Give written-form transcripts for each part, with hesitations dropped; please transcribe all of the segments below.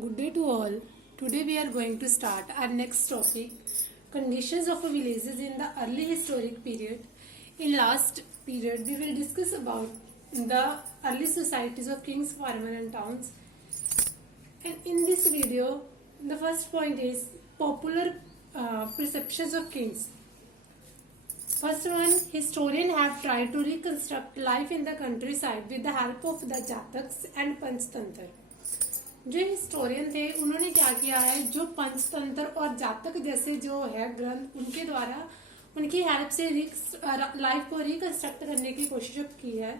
Good day to all. Today we are going to start our next topic, conditions of villages in the early historic period. In last period we will discuss about the early societies of kings, farmers and towns. And in this video, the first point is popular perceptions of kings. First one, historians have tried to reconstruct life in the countryside with the help of the Jataks and Panchtantra. जो historian थे उन्होंने क्या किया है, जो पंचतंत्र और जातक जैसे जो है ग्रंथ उनके द्वारा उनकी हेल्प से लाइफ को रिकंस्ट्रक्ट करने की कोशिश की है.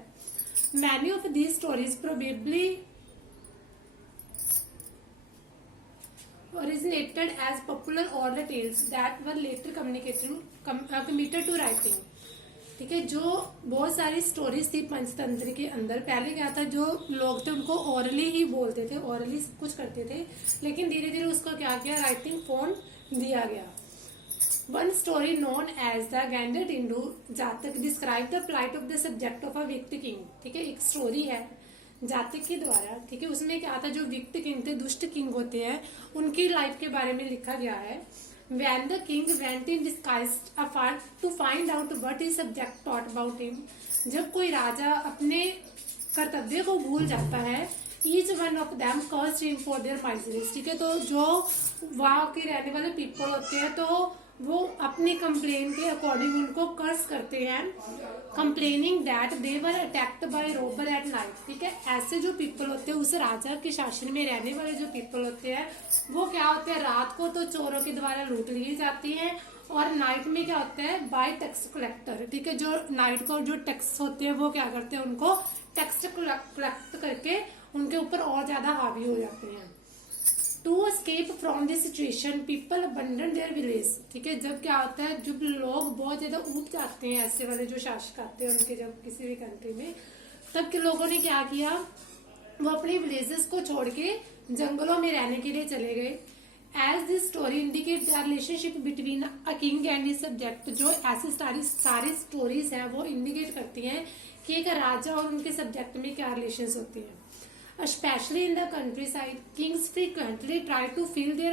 Many of these stories probably originated as popular oral tales that were later committed to writing. ठीक है, जो बहुत सारी स्टोरीज थी पंचतंत्र के अंदर. पहले क्या था, जो लोग थे उनको ओरली ही बोलते थे, ओरली सब कुछ करते थे, लेकिन धीरे धीरे उसको क्या किया, राइटिंग फॉर्म दिया गया. One story known as the Gandatindu Jataka describe the plight of the subject of a wicked king. ठीक है, एक स्टोरी है जातक के द्वारा. ठीक है, उसमें क्या था, जो विक्ट किंग थे, दुष्ट किंग होते हैं, उनकी लाइफ के बारे में लिखा गया है. When the king went in disguise apart to find out what his subject thought about him. जब कोई राजा अपने कर्तव्य को भूल जाता है, each one of them cursed him for their miseries. ठीक है, तो जो वहां के रहने वाले पीपल होते हैं तो वो अपनी कंप्लेन के अकॉर्डिंग उनको कर्स करते हैं, complaining that they were attacked by Rober at night. ठीक है, ऐसे जो पीपल होते हैं, उस राजा के शासन में रहने वाले जो पीपल होते हैं, वो क्या होते हैं, रात को तो चोरों के द्वारा लूट ली जाती हैं, और नाइट में क्या होता है, बाय टैक्स कलेक्टर. ठीक है, जो नाइट को जो टैक्स होते हैं वो क्या करते हैं, उनको टैक्स कलेक्ट करके उनके ऊपर और ज्यादा हावी हो जाते हैं. To escape from this situation people abandon their village. ठीक है, जब क्या होता है, जब लोग बहुत ज्यादा ऊब जाते हैं, ऐसे वाले जो शासक आते हैं उनके, जब किसी भी कंट्री में, तब के लोगों ने क्या किया, वो अपने विलेजेस को छोड़ के जंगलों में रहने के लिए चले गए. As this story indicate the relationship between a king and his subject. जो ऐसी सारी स्टोरीज है वो इंडिकेट करती हैं कि एक राजा और उनके सब्जेक्ट में क्या रिलेशन होती है. Especially in the countryside, kings frequently try to fill their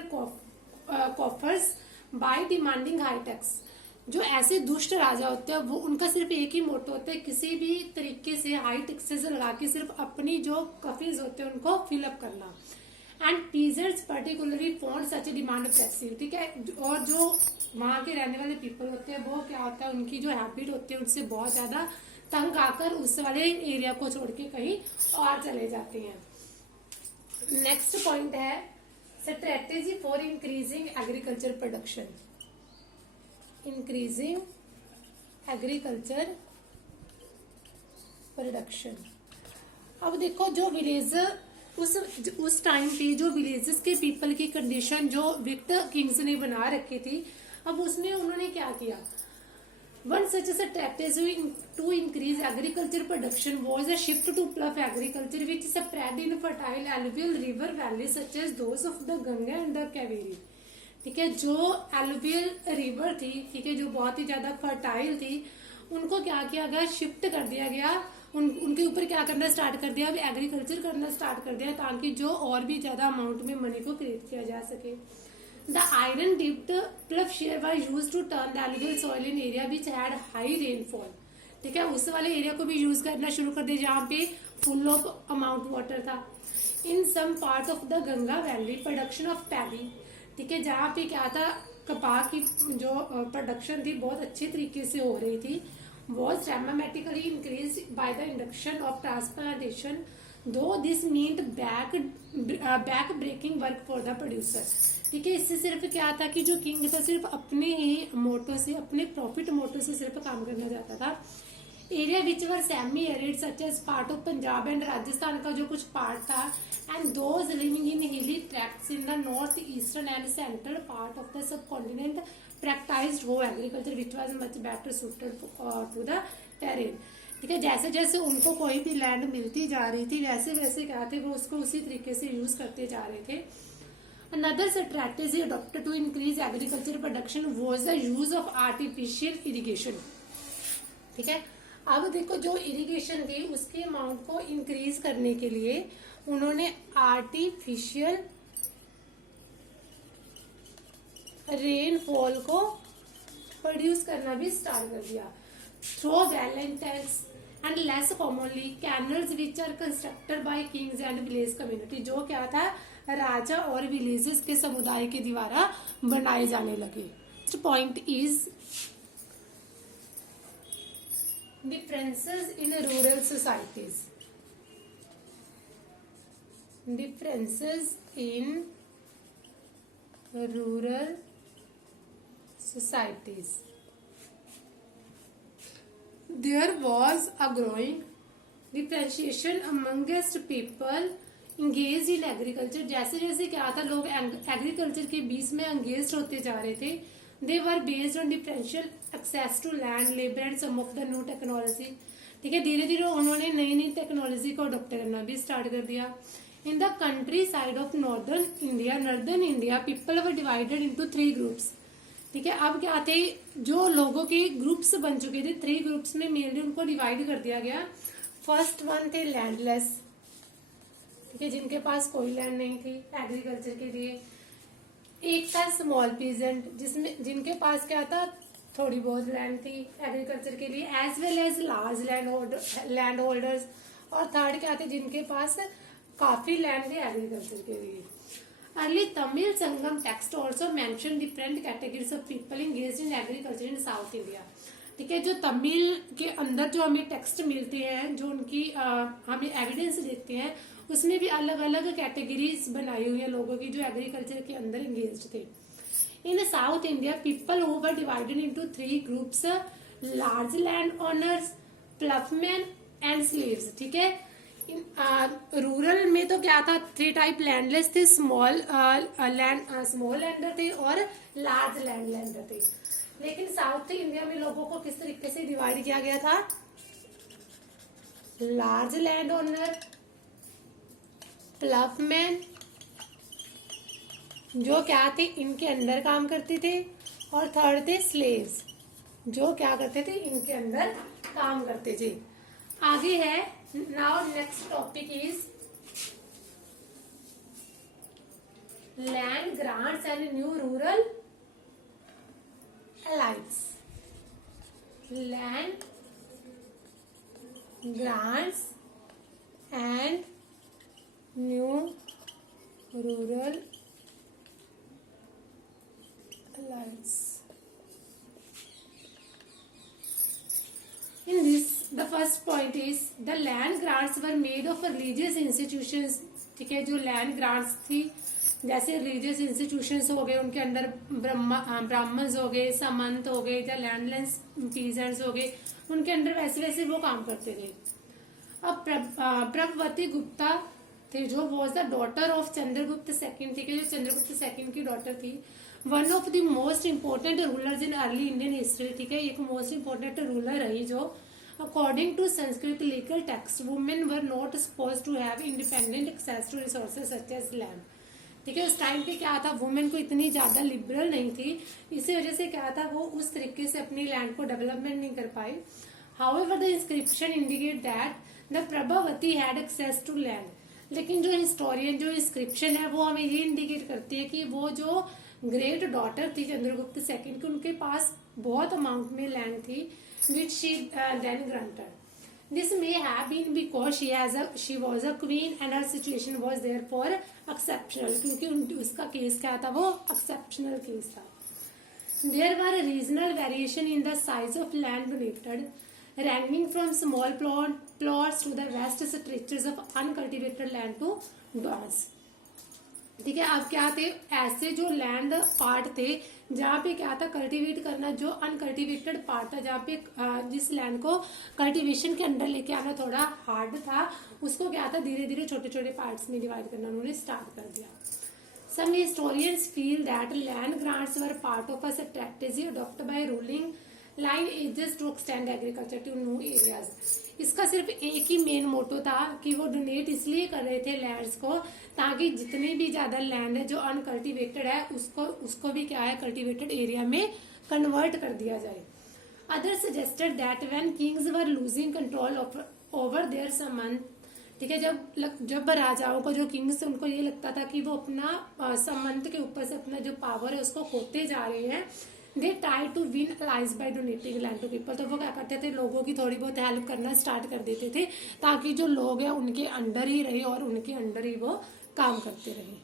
coffers by demanding high tax. जो ऐसे दुष्ट राजा होते हैं वो उनका सिर्फ एक ही मोटो होता है, किसी भी तरीके से हाई टैक्सेस लगा के सिर्फ अपनी जो कफीज होते हैं उनको फिलअप करना. And peasants particularly found such demand obnoxious. ठीक है, और जो वहां के रहने वाले पीपल होते हैं वो क्या होता है, उनकी जो हैबिट होती है उनसे बहुत ज्यादा तंग आकर उस वाले एरिया को छोड़ के कहीं और चले जाते हैं. नेक्स्ट पॉइंट है strategy for increasing agriculture production. Increasing agriculture production. अब देखो, जो विलेज उस टाइम पे जो विलेजेस के पीपल की कंडीशन जो विक्ट किंग्स ने बना रखी थी, अब उसमें उन्होंने क्या किया. One such a strategy to increase agriculture production was a shift to plough agriculture, which spread in fertile alluvial river valleys such as those of the Ganga and the Kaveri. ठीक है, जो alluvial river थी, ठीक है, जो बहुत ही ज्यादा fertile थी, उनको क्या किया गया, शिफ्ट कर दिया गया, उनके ऊपर क्या करना स्टार्ट कर दिया, अब एग्रीकल्चर करना स्टार्ट कर दिया, ताकि जो और भी ज्यादा अमाउंट में मनी को क्रिएट किया जा सके. The iron dipped plough share was used to turn the alluvial soil in area which had high rainfall. ठीक है, उस वाले एरिया को भी यूज करना शुरू कर दिया जहाँ पे फुल ऑफ अमाउंट वाटर था. In some part of the Ganga valley production of paddy. ठीक है, जहाँ पे क्या था, कपास की जो प्रोडक्शन थी बहुत अच्छे तरीके से हो रही थी, was dramatically increased by the induction of transplantation, though this meant back breaking work for the producer. ठीक है, इससे सिर्फ क्या था कि जो किंग था सिर्फ अपने ही मोटो से, अपने प्रॉफिट मोटो से सिर्फ काम करना चाहता था. Area which were semi arid such as part of Punjab and Rajasthan का जो कुछ पार्ट था, and those living in hilly tracts in the north eastern and central part of the subcontinent practised hoe agriculture which was much better suited to the terrain. ठीक है, जैसे जैसे उनको कोई भी लैंड मिलती जा रही थी वैसे वैसे क्या थे, वो उसको उसी तरीके से यूज करते जा रहे थे. Another strategy adopted to increase agricultural production was the use of artificial irrigation. ठीक है, अब देखो, जो इरिगेशन थी उसके अमाउंट को इंक्रीज करने के लिए उन्होंने आर्टिफिशियल रेनफॉल को प्रोड्यूस करना भी स्टार्ट कर दिया। Through valentines and less commonly canals which are constructed by kings and village community, जो क्या था राजा और विलेजेस के समुदाय के द्वारा बनाए जाने लगे। Next point is differences in rural societies. Differences in rural societies. There was a growing differentiation amongst people engaged in agriculture. जैसे जैसे क्या था लोग एग्रीकल्चर के बीच में एंगेज होते जा रहे थे। They were based on differential access to land, labor and some of the new technology. ठीक है, धीरे धीरे उन्होंने नई नई टेक्नोलॉजी को अडोप्ट करना भी स्टार्ट कर दिया। In the countryside of northern India, people were divided into 3 groups. ठीक है, अब क्या थे, जो लोगों के ग्रुप्स बन चुके थे 3 ग्रुप्स में मेनली उनको डिवाइड कर दिया गया। फर्स्ट वन थे लैंडलेस, ठीक है, जिनके पास कोई लैंड नहीं थी एग्रीकल्चर के लिए। एक था स्मॉल पीजेंट, जिसमें जिनके पास क्या था थोड़ी बहुत लैंड थी एग्रीकल्चर के लिए, as well as large land holders. और थर्ड क्या थे, जिनके पास काफी लैंड थे एग्रीकल्चर के लिए। Early Tamil Sangam text also mention different categories of people engaged in agriculture in south India. ठीक है, जो तमिल के अंदर जो हमें टेक्स्ट मिलते हैं, जो उनकी हमें एविडेंस देखते हैं, उसमें भी अलग अलग कैटेगरीज बनाई हुई है लोगों की जो एग्रीकल्चर के अंदर इंगेज्ड थे। In south India people who were divided into 3 groups, large land owners, ploughman and slaves. ठीक है, रूरल में तो क्या था 3 टाइप लैंडलेस थे, स्मॉल लैंडर थे और लार्ज लैंडर थे। लेकिन साउथ इंडिया में लोगों को किस तरीके से डिवाइड किया गया था, लार्ज लैंड ओनर, प्लफमैन जो क्या थे इनके अंदर काम करते थे, और थर्ड थे स्लेव्स जो क्या करते थे इनके अंदर काम करते थे। आगे है now next topic is land grants and new rural elites. Land grants and new rural elites. In this, the first point is the land grants were made of religious institutions। ठीक है, जो लैंड ग्रांट्स थी जैसे religious institutions हो गए, उनके अंदर Brahmins हो गए, सामंत हो गए या लैंडलेस पीजेंट्स हो गए, उनके अंदर वैसे वैसे वो काम करते थे। अब प्रभवती गुप्ता थे जो was the daughter of Chandragupta second. ठीक है, जो चंद्रगुप्त सेकंड की डॉटर थी, one of the most important rulers in early Indian history. ठीक है, एक मोस्ट इम्पोर्टेंट रूलर रही जो according to Sanskrit legal text women were not suppose to have independent access to resources such as land. ठीक है, उस time पे क्या था, वुमेन को इतनी ज्यादा लिबरल नहीं थी, इसी वजह से क्या था वो उस तरीके से अपनी लैंड को डेवलपमेंट नहीं कर पाई। However the inscription indicate that the Prabhavati had access to land. लेकिन जो हिस्टोरियन जो इंस्क्रिप्शन है वो हमें ये इंडिकेट करती है कि वो जो ग्रेट डॉटर थी चंद्रगुप्त सेकंड की, उनके पास बहुत अमाउंट में लैंड थी which she then granted. This may have been because she was a queen and her situation was therefore exceptional, क्योंकि उसका केस क्या था, वो एक्सेप्शनल केस था। There were regional variation in the size of land donated ranging from small plots to the vast stretches of uncultivated land to dons। ठीक है, अब क्या थे ऐसे जो लैंड पार्ट थे जहाँ पे क्या था कल्टीवेट करना, जो अनकल्टिवेटेड पार्ट था जहाँ पे जिस लैंड को कल्टीवेशन के अंडर लेके आना थोड़ा हार्ड था, उसको क्या था धीरे धीरे छोटे छोटे पार्ट्स में डिवाइड करना उन्होंने स्टार्ट कर दिया। Some historians feel that land grants were part of a strategy adopted by ruling line ages to extend agriculture to new areas। इसका सिर्फ एक ही मेन मोटो था कि वो डोनेट इसलिए कर रहे थे लैंड्स को ताकि जितनी भी ज्यादा लैंड है जो अनकल्टिवेटेड है उसको भी क्या है कल्टिवेटेड एरिया में कन्वर्ट कर दिया जाए। Others suggested that when kings were losing control over their ठीक है। जब राजाओं को, जो किंग्स थे, उनको ये लगता था कि वो अपना संबंध के ऊपर से अपना जो पावर है उसको खोते जा रहे हैं, they try to win allies by donating land to people. तो वो क्या करते थे, लोगों की थोड़ी बहुत हेल्प करना स्टार्ट कर देते थे, ताकि जो लोग हैं उनके अंडर ही रहे और उनके अंडर ही वो काम करते रहे।